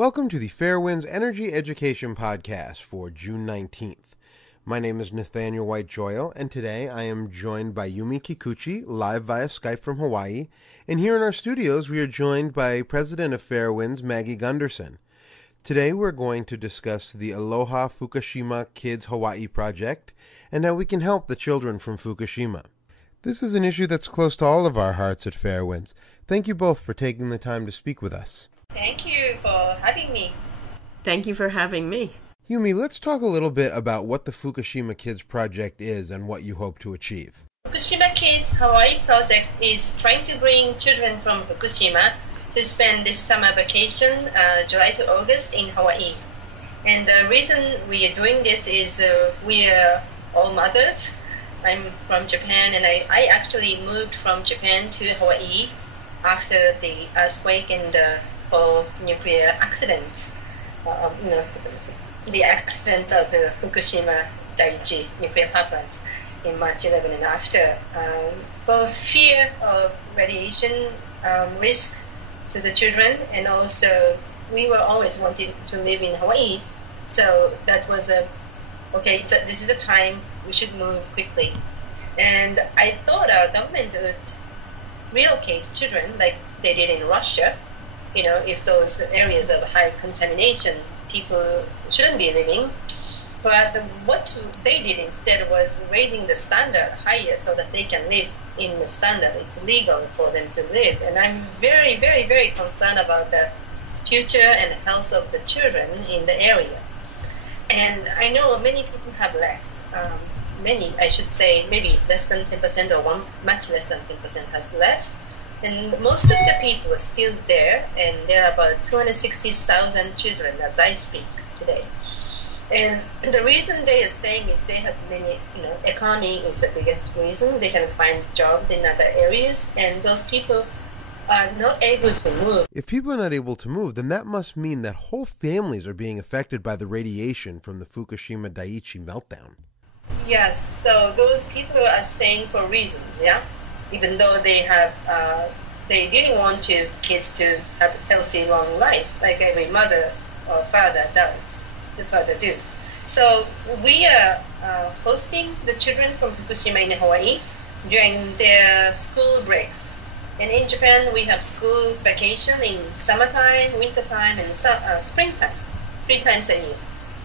Welcome to the Fairwinds Energy Education Podcast for June 19th. My name is Nathaniel White-Joyle, and today I am joined by Yumi Kikuchi, live via Skype from Hawaii. And here in our studios, we are joined by President of Fairwinds, Maggie Gunderson. Today we're going to discuss the Aloha Fukushima Kids Hawaii project and how we can help the children from Fukushima. This is an issue that's close to all of our hearts at Fairwinds. Thank you both for taking the time to speak with us. Thank you for having me. Thank you for having me. Yumi, let's talk a little bit about what the Fukushima Kids Project is and what you hope to achieve. Fukushima Kids Hawaii project is trying to bring children from Fukushima to spend this summer vacation, July to August, in Hawaii. And the reason we are doing this is we are all mothers. I'm from Japan, and I actually moved from Japan to Hawaii after the earthquake and the whole nuclear accident. The accident of the Fukushima Daiichi nuclear power plant in March 11 and after. For fear of radiation risk to the children, and also we were always wanting to live in Hawaii, so that was this is the time we should move quickly. And I thought our government would relocate children like they did in Russia. You know, if those areas of high contamination, people shouldn't be living. But what they did instead was raising the standard higher so that they can live in the standard. It's legal for them to live. And I'm very, very, very concerned about the future and health of the children in the area. And I know many people have left. Many, I should say, maybe less than 10% or much less than 10% has left. And most of the people are still there, and there are about 260,000 children as I speak today. And the reason they are staying is they have many, economy is the biggest reason. They can find jobs in other areas, and those people are not able to move. If people are not able to move, then that must mean that whole families are being affected by the radiation from the Fukushima Daiichi meltdown. Yes, so those people are staying for a reason, yeah? Even though they have, they didn't want kids to have a healthy, long life, like every mother or father does. The father do. So we are hosting the children from Fukushima in Hawaii during their school breaks. And in Japan, we have school vacation in summertime, wintertime, and springtime, 3 times a year.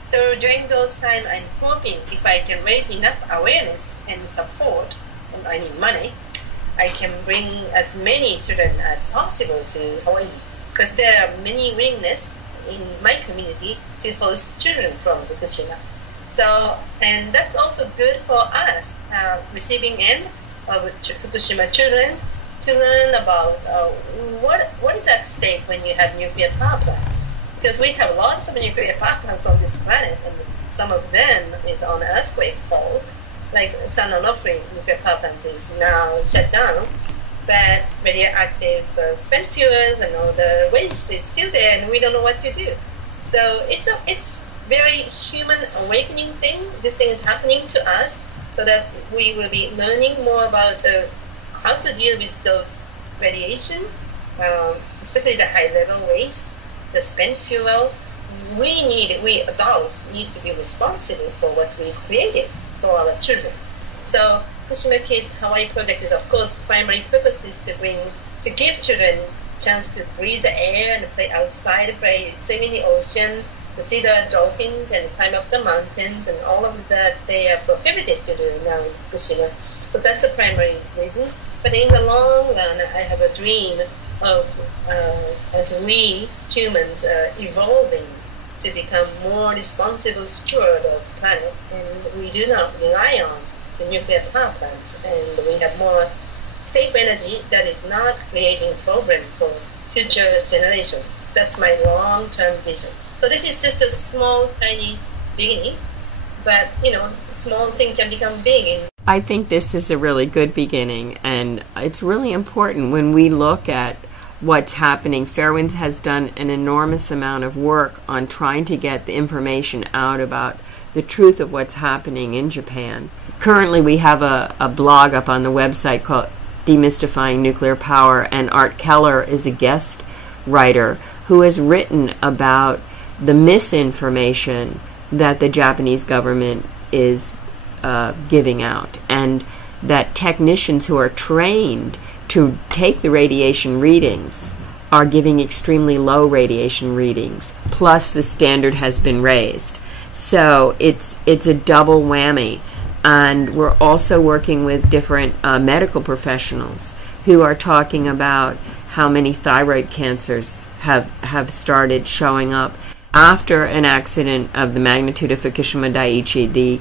So during those times, I'm hoping if I can raise enough awareness and support, and I need money, I can bring as many children as possible to Hawaii, because there are many willingness in my community to host children from Fukushima. So, and that's also good for us, receiving end of Fukushima children, to learn about what is at stake when you have nuclear power plants. Because we have lots of nuclear power plants on this planet, and some of them is on earthquake fault. Like San Onofre nuclear power plant is now shut down, but radioactive spent fuels and all the waste is still there, and we don't know what to do. So it's very human awakening thing. This thing is happening to us, so that we will be learning more about how to deal with those radiation, especially the high level waste, the spent fuel. We adults need to be responsible for what we created for our children. So Fukushima Kids Hawaii project is, of course, primary purpose is to give children chance to breathe the air and play outside, swim in the ocean, to see the dolphins and climb up the mountains, and all of that they are prohibited to do now in Fukushima. So that's a primary reason. But in the long run, I have a dream of as we humans are evolving to become more responsible steward of the planet, and we do not rely on the nuclear power plants, and we have more safe energy that is not creating problem for future generation. That's my long-term vision. So this is just a small, tiny beginning, but small thing can become big. I think this is a really good beginning, and it's really important when we look at what's happening. Fairwinds has done an enormous amount of work on trying to get the information out about the truth of what's happening in Japan. Currently, we have a blog up on the website called Demystifying Nuclear Power, and Art Keller is a guest writer who has written about the misinformation that the Japanese government is giving out, and that technicians who are trained to take the radiation readings are giving extremely low radiation readings, plus the standard has been raised. So it's a double whammy. And we're also working with different medical professionals who are talking about how many thyroid cancers have started showing up. After an accident of the magnitude of Fukushima Daiichi, the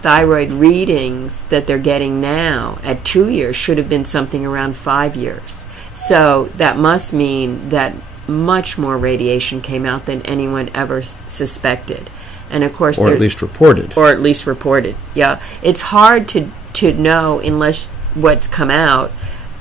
thyroid readings that they're getting now at 2 years should have been something around 5 years. So that must mean that much more radiation came out than anyone ever suspected. And of course, or at least reported. Or at least reported. Yeah, it's hard to know unless what's come out,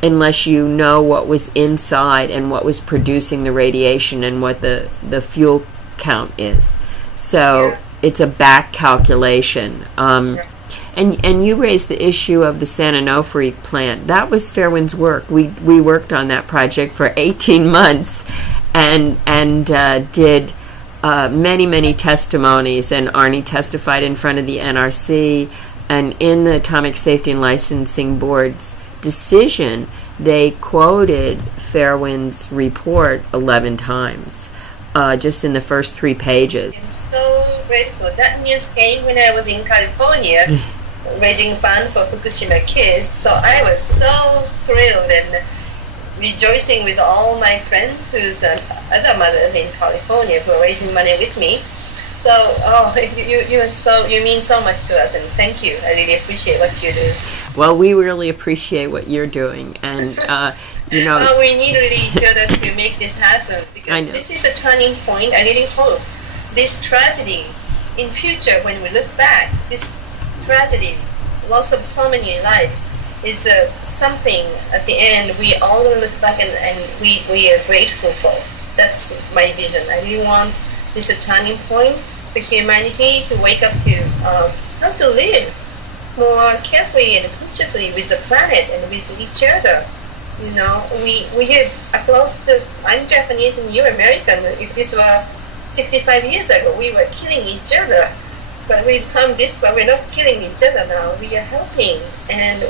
unless you know what was inside and what was producing the radiation and what the fuel count is. So it's a back calculation. And you raised the issue of the San Onofre plant. That was Fairwind's work. We worked on that project for 18 months and did many testimonies, and Arnie testified in front of the NRC, and in the Atomic Safety and Licensing Board's decision, they quoted Fairwind's report 11 times, just in the first 3 pages. I'm so grateful. That news came when I was in California raising funds for Fukushima kids, so I was so thrilled and rejoicing with all my friends whose other mothers in California who are raising money with me. So, you mean so much to us, and thank you. I really appreciate what you do. Well, we really appreciate what you're doing, and well, we need really each other to make this happen, because this is a turning point. I really hope this tragedy in future, when we look back, this tragedy, loss of so many lives, is something at the end we all will look back and we are grateful for. That's my vision. I really want this a turning point for humanity to wake up to how to live more carefully and consciously with the planet and with each other. You know, we have across the. I'm Japanese and you're American. If this were 65 years ago, we were killing each other. But we've come this far. We're not killing each other now. We are helping, and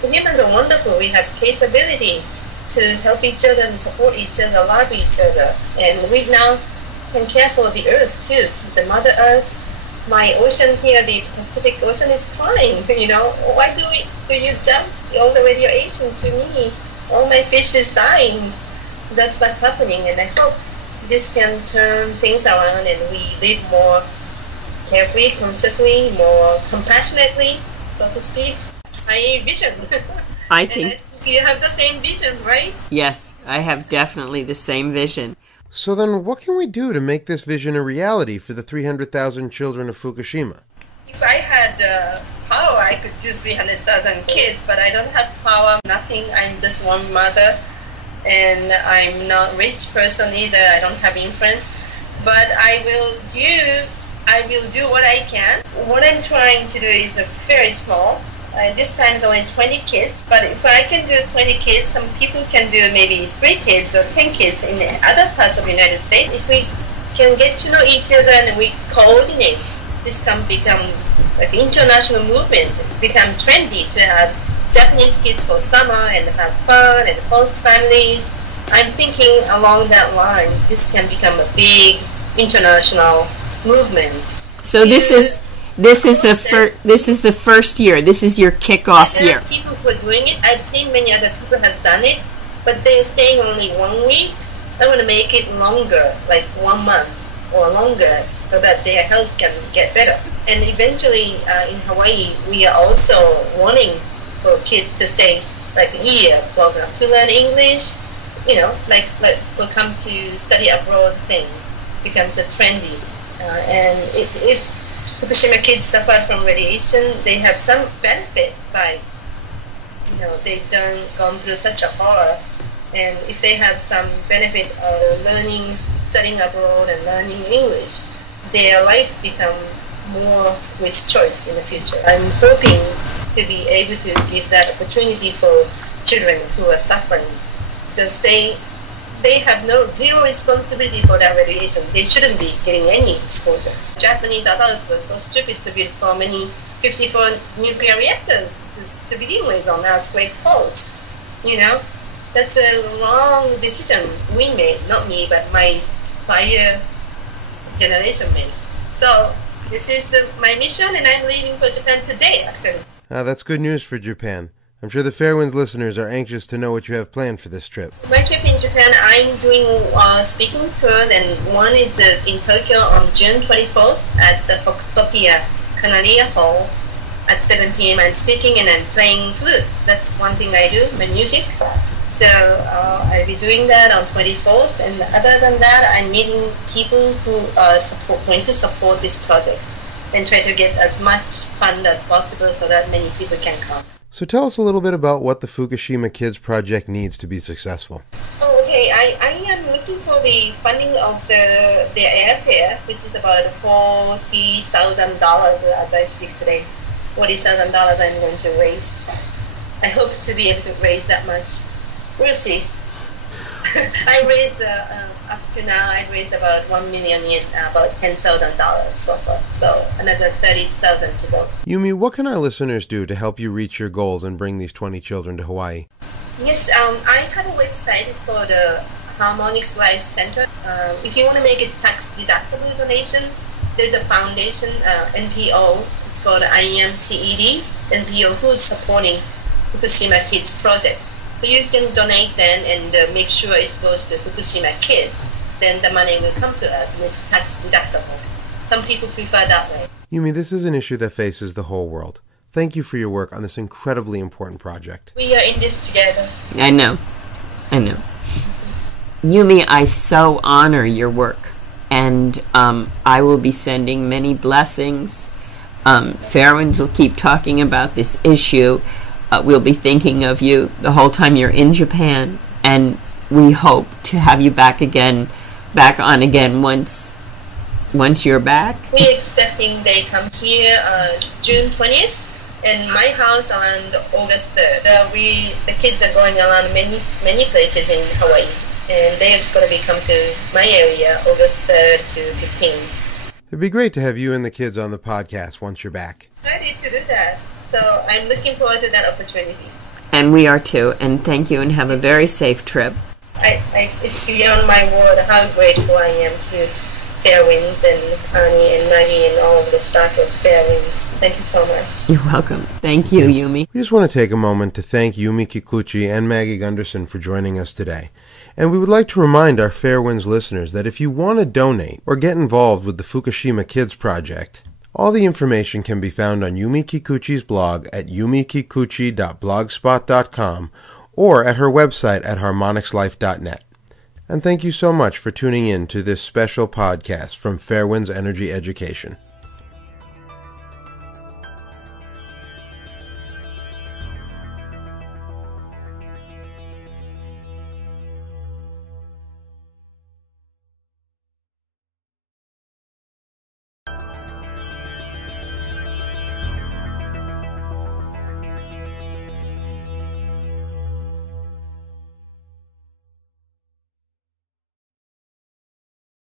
humans are wonderful. We have capability to help each other and support each other, love each other, and we now can care for the earth too. The Mother Earth, my ocean here, the Pacific Ocean is crying. You know, why do you dump all the radiation to me? All my fish is dying. That's what's happening, and I hope this can turn things around and we live more carefree, consciously, more compassionately, so to speak. It's my vision. I think you have the same vision, right? Yes, I have definitely the same vision. So then what can we do to make this vision a reality for the 300,000 children of Fukushima? If I had power, I could do 300,000 kids, but I don't have power, nothing. I'm just one mother, and I'm not a rich person either. I don't have influence, but I will do what I can. What I'm trying to do is very small. This time is only 20 kids, but if I can do 20 kids, some people can do maybe 3 kids or 10 kids in other parts of the United States. If we can get to know each other and we coordinate, this can become like an international movement, become trendy to have Japanese kids for summer and have fun and host families. I'm thinking along that line, this can become a big international movement. So this is the first year. This is your kickoff year. There are people who are doing it. I've seen many other people has done it, but they're staying only 1 week. I want to make it longer, like 1 month or longer, so that their health can get better. And eventually, in Hawaii, we are also wanting for kids to stay like a year program to learn English. You know, like to come to study abroad thing becomes a trendy. And if Fukushima kids suffer from radiation, they have some benefit by, they've gone through such a horror. And if they have some benefit of learning, studying abroad and learning English, their life become more with choice in the future. I'm hoping to be able to give that opportunity for children who are suffering, because they have zero responsibility for that radiation. They shouldn't be getting any exposure. Japanese adults were so stupid to build so many 54 nuclear reactors to begin with on earthquake faults. You know, that's a wrong decision we made, not me, but my prior generation made. So this is my mission, and I'm leaving for Japan today, actually. That's good news for Japan. I'm sure the Fairwinds listeners are anxious to know what you have planned for this trip. My trip in Japan, I'm doing speaking tours, and one is in Tokyo on June 24th at the Hokutokia Kanaria Hall at 7 p.m. I'm speaking and I'm playing flute. That's one thing I do, my music. So I'll be doing that on 24th, and other than that, I'm meeting people who are going to support this project and try to get as much fund as possible so that many people can come. So tell us a little bit about what the Fukushima Kids Project needs to be successful. Oh, okay. I am looking for the funding of the airfare, which is about $40,000 as I speak today. $40,000 I'm going to raise. I hope to be able to raise that much. We'll see. I raised up to now. I raised about 1 million yen, about $10,000 so far. So another 30,000 to go. Yumi, what can our listeners do to help you reach your goals and bring these 20 children to Hawaii? Yes, I have a website. It's called Harmonics Life Center. If you want to make a tax-deductible donation, there's a foundation, NPO. It's called IMCED, NPO, who is supporting Fukushima Kids Project. So you can donate then and make sure it goes to Fukushima Kids. Then the money will come to us and it's tax deductible. Some people prefer that way. Yumi, this is an issue that faces the whole world. Thank you for your work on this incredibly important project. We are in this together. I know. Yumi, I so honor your work. And I will be sending many blessings. Fairwinds will keep talking about this issue. We'll be thinking of you the whole time you're in Japan, and we hope to have you back on again once you're back. We're expecting they come here June 20th, and my house on August 3rd. The kids are going around many places in Hawaii, and they're going to be come to my area August 3rd to 15th. It'd be great to have you and the kids on the podcast once you're back. Excited to do that. So I'm looking forward to that opportunity. And we are too. And thank you, and have a very safe trip. It's beyond my word how grateful I am to Fairwinds and Annie and Maggie and all of the staff of Fairwinds. Thank you so much. You're welcome. Thank you, Yumi. We just want to take a moment to thank Yumi Kikuchi and Maggie Gunderson for joining us today. And we would like to remind our Fairwinds listeners that if you want to donate or get involved with the Fukushima Kids Project, all the information can be found on Yumi Kikuchi's blog at yumikikuchi.blogspot.com or at her website at harmonicslife.net. And thank you so much for tuning in to this special podcast from Fairwinds Energy Education.